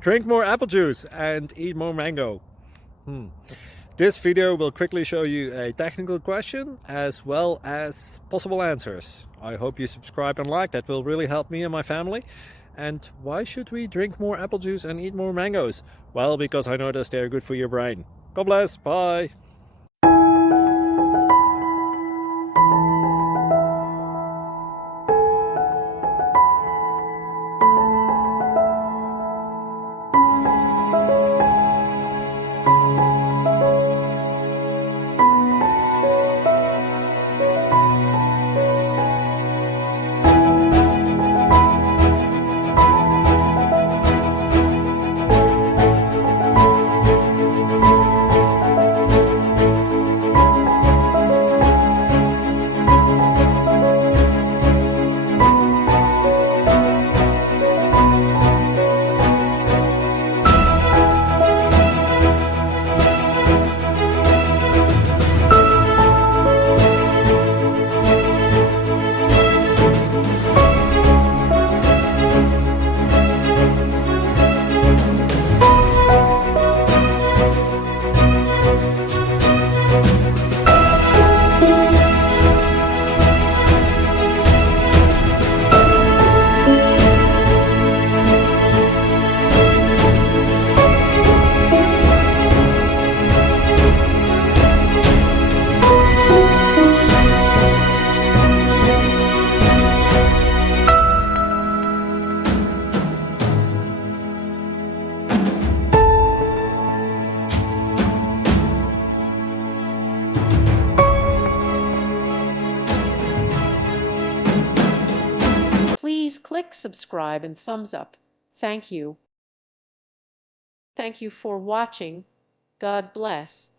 Drink more apple juice and eat more mango. This video will quickly show you a technical question as well as possible answers. I hope you subscribe and like, that will really help me and my family. And why should we drink more apple juice and eat more mangoes? Well, because I noticed they're good for your brain. God bless, bye! Please click subscribe and thumbs up. Thank you. Thank you for watching. God bless.